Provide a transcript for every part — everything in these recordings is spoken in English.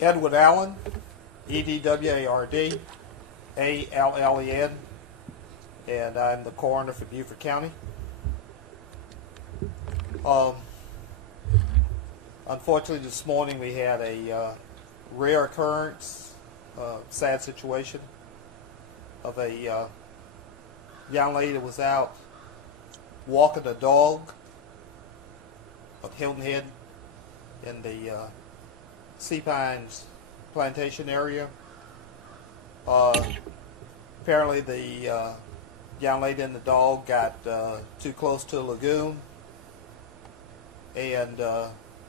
Edward Allen, Edward Allen, and I'm the coroner for Beaufort County. Unfortunately, this morning we had a rare occurrence, sad situation of a young lady that was out walking a dog of Hilton Head in the Sea Pines plantation area. Apparently the young lady and the dog got too close to a lagoon, and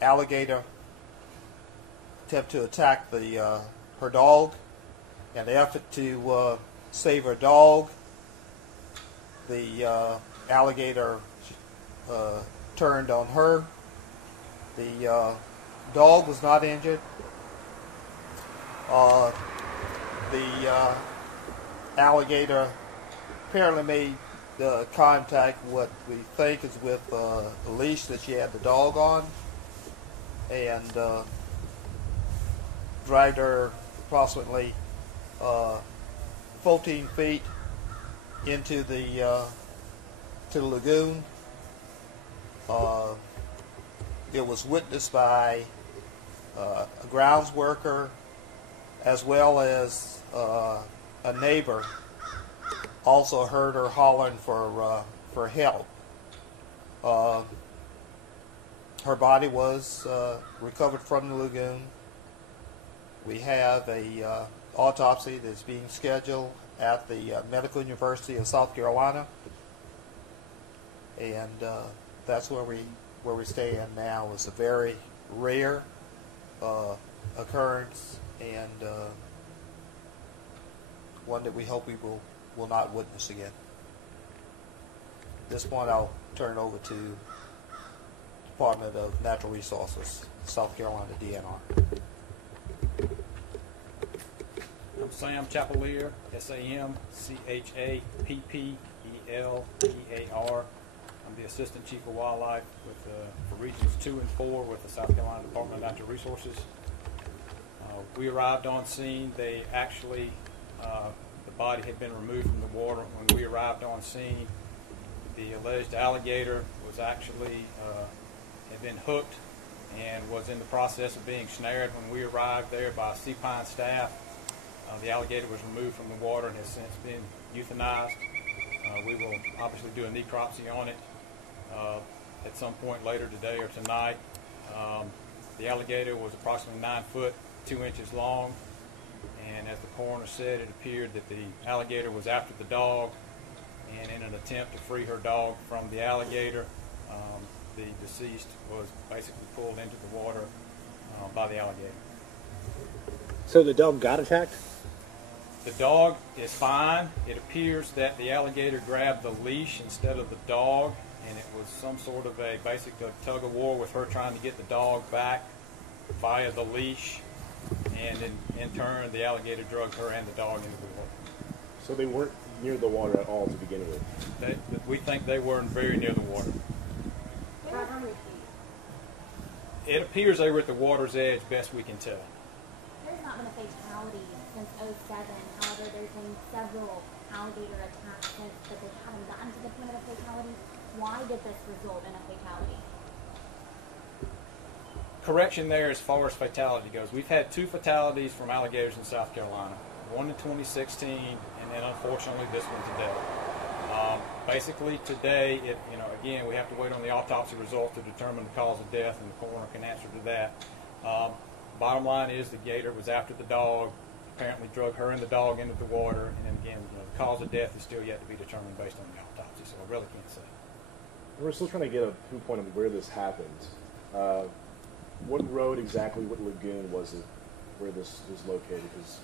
alligator attempted to attack her dog. In the effort to save her dog, the alligator turned on her. The dog was not injured. The alligator apparently made contact what we think is with the leash that she had the dog on, and dragged her approximately 14 feet into the lagoon. It was witnessed by a grounds worker as well as a neighbor. Also heard her hollering for help. Her body was recovered from the lagoon. We have a autopsy that's being scheduled at the Medical University of South Carolina, and that's where we stand now. It's a very rare occurrence, and one that we hope we will not witness again. At this point, I'll turn it over to Department of Natural Resources, South Carolina DNR. I'm Sam Chapelier, SAMCHAPPELEAR. I'm the Assistant Chief of Wildlife for Regions 2 and 4 with the South Carolina Department of Natural Resources. We arrived on scene. They actually, the body had been removed from the water. When we arrived on scene, the alleged alligator was actually had been hooked and was in the process of being snared. When we arrived there by Sea Pine staff, the alligator was removed from the water and has since been euthanized. We will obviously do a necropsy on it at some point later today or tonight. The alligator was approximately 9 foot 2 inches long, and as the coroner said, it appeared that the alligator was after the dog, and in an attempt to free her dog from the alligator, the deceased was basically pulled into the water by the alligator. So the dog got attacked? The dog is fine. It appears that the alligator grabbed the leash instead of the dog, and it was some sort of a basic tug of war with her trying to get the dog back via the leash, and in turn the alligator drugged her and the dog into the water. So they weren't near the water at all to begin with? We think they were very near the water. It appears they were at the water's edge, best we can tell. There's not been a fatality since '07. However, there's been several alligator attacks since, but they haven't gotten to the point of a fatality. Why did this result in a fatality? Correction there as far as fatality goes. We've had 2 fatalities from alligators in South Carolina. One in 2016, and then unfortunately this one today. Basically today, again, we have to wait on the autopsy result to determine the cause of death, and the coroner can answer to that. Bottom line is the gator was after the dog, apparently drug her and the dog into the water, and then again, the cause of death is still yet to be determined based on the autopsy, so I really can't say. We're still trying to get a pinpoint of where this happened. What road exactly, what lagoon was it where this was located? Because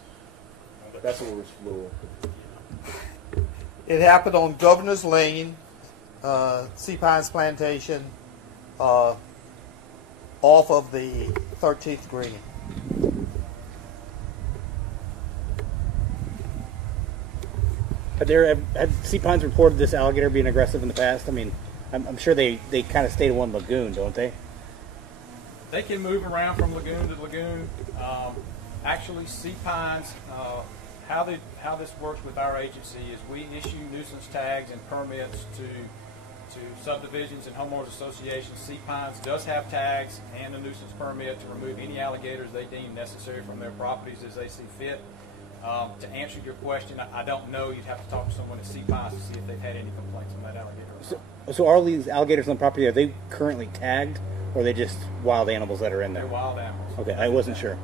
that's what we're a little... It happened on Governor's Lane, Sea Pines Plantation, off of the 13th green. Had Sea Pines reported this alligator being aggressive in the past? I mean, I'm sure they kind of stay in one lagoon, don't they? They can move around from lagoon to lagoon. Actually, sea pines, how this works with our agency is we issue nuisance tags and permits to subdivisions and homeowners associations. Sea Pines does have tags and a nuisance permit to remove any alligators they deem necessary from their properties as they see fit. To answer your question, I don't know. You'd have to talk to someone at Sea Pines to see if they've had any complaints on that alligator. So all these alligators on the property, are they currently tagged, or are they just wild animals that are in there? They're wild animals. Okay, I wasn't sure.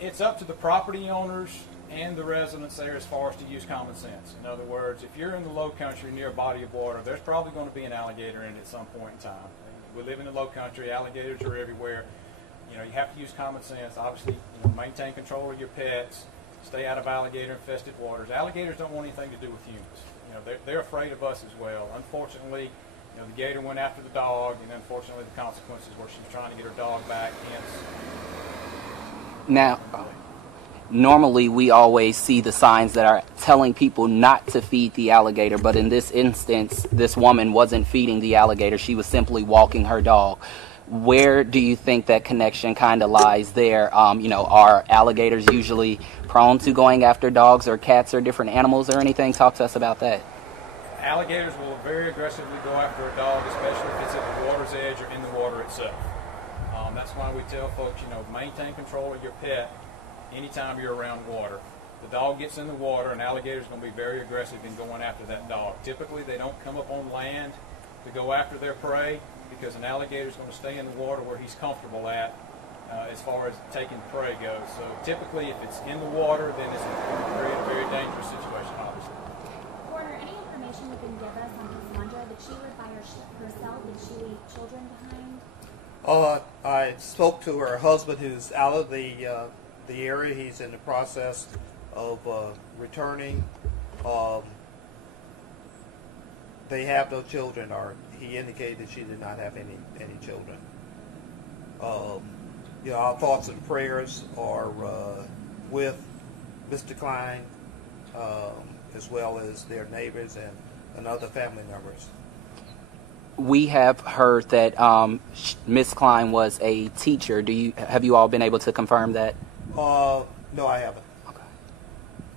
It's up to the property owners and the residents there as far as to use common sense. In other words, if you're in the low country near a body of water, there's probably going to be an alligator in it at some point in time. We live in the low country, alligators are everywhere. You have to use common sense. Obviously, maintain control of your pets, stay out of alligator-infested waters. Alligators don't want anything to do with humans. They're afraid of us as well. Unfortunately, the gator went after the dog, and unfortunately the consequences were she was trying to get her dog back, hence. Now, normally we always see the signs that are telling people not to feed the alligator, but in this instance, this woman wasn't feeding the alligator. She was simply walking her dog. Where do you think that connection kind of lies there? Are alligators usually prone to going after dogs or cats or different animals or anything? Talk to us about that. Alligators will very aggressively go after a dog, especially if it's at the water's edge or in the water itself. That's why we tell folks, maintain control of your pet anytime you're around water. The dog gets in the water, an alligator's going to be very aggressive in going after that dog. Typically, they don't come up on land to go after their prey because an alligator's going to stay in the water where he's comfortable at as far as taking prey goes. So typically, if it's in the water, then it's a very, very dangerous situation, obviously. Coroner, any information you can give us on Cassandra? Did she live by herself? Did she leave children behind? I spoke to her husband, who's out of the area. He's in the process of returning. They have no children, or he indicated she did not have any children. Our thoughts and prayers are with Mr. Klein, as well as their neighbors and other family members. We have heard that Miss Klein was a teacher. Have you all been able to confirm that? No, I haven't. Okay.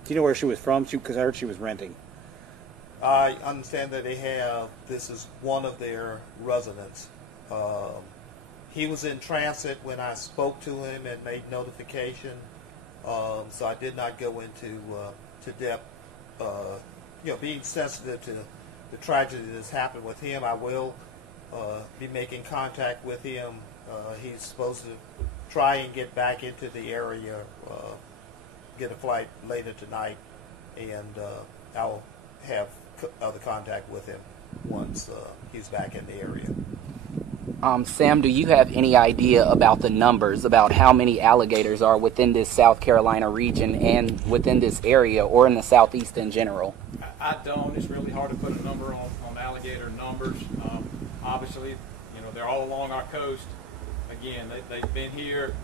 Do you know where she was from? Because I heard she was renting. I understand that this is one of their residents. He was in transit when I spoke to him and made notification, so I did not go into to depth. Being sensitive to the tragedy that's happened with him, I will be making contact with him. He's supposed to try and get back into the area, get a flight later tonight, and I'll have other contact with him once he's back in the area. Sam, do you have any idea about the numbers, about how many alligators are within this South Carolina region and within this area or in the Southeast in general? I don't. It's really hard to put a number on alligator numbers. Obviously, they're all along our coast. Again, they've been here.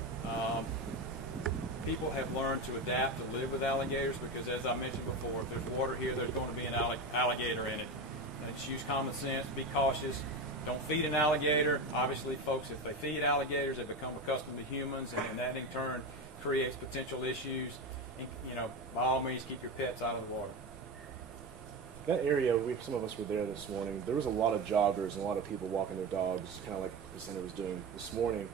People have learned to adapt to live with alligators because, as I mentioned before, if there's water here, there's going to be an alligator in it. And just use common sense, be cautious. Don't feed an alligator. Obviously, folks, if they feed alligators, they become accustomed to humans, and that in turn creates potential issues. And, by all means, keep your pets out of the water. That area, some of us were there this morning. There was a lot of joggers and a lot of people walking their dogs, kind of like Cassandra was doing this morning.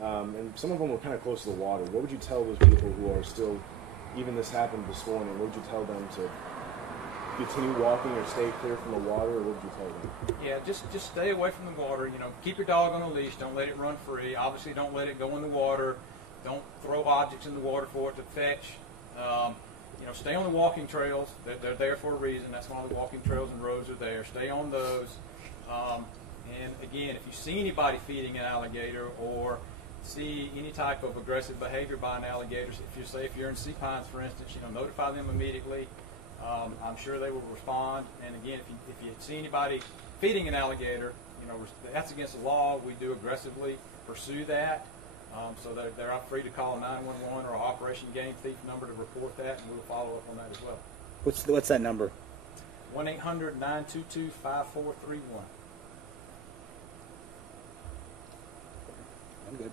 And some of them were kind of close to the water. What would you tell those people who are still, even this happened this morning, what would you tell them to continue walking or stay clear from the water, or what would you tell them? Yeah, just stay away from the water. Keep your dog on a leash. Don't let it run free. Obviously, don't let it go in the water. Don't throw objects in the water for it to fetch. Stay on the walking trails. They're there for a reason. That's why the walking trails and roads are there. Stay on those. And again, if you see anybody feeding an alligator or see any type of aggressive behavior by an alligator, if you're in Sea Pines, for instance, notify them immediately. I'm sure they will respond. And again, if you see anybody feeding an alligator, that's against the law. We do aggressively pursue that. So they're free to call 911 or Operation Game Thief number to report that, and we'll follow up on that as well. What's that number? 1-800-922-5431. I'm good.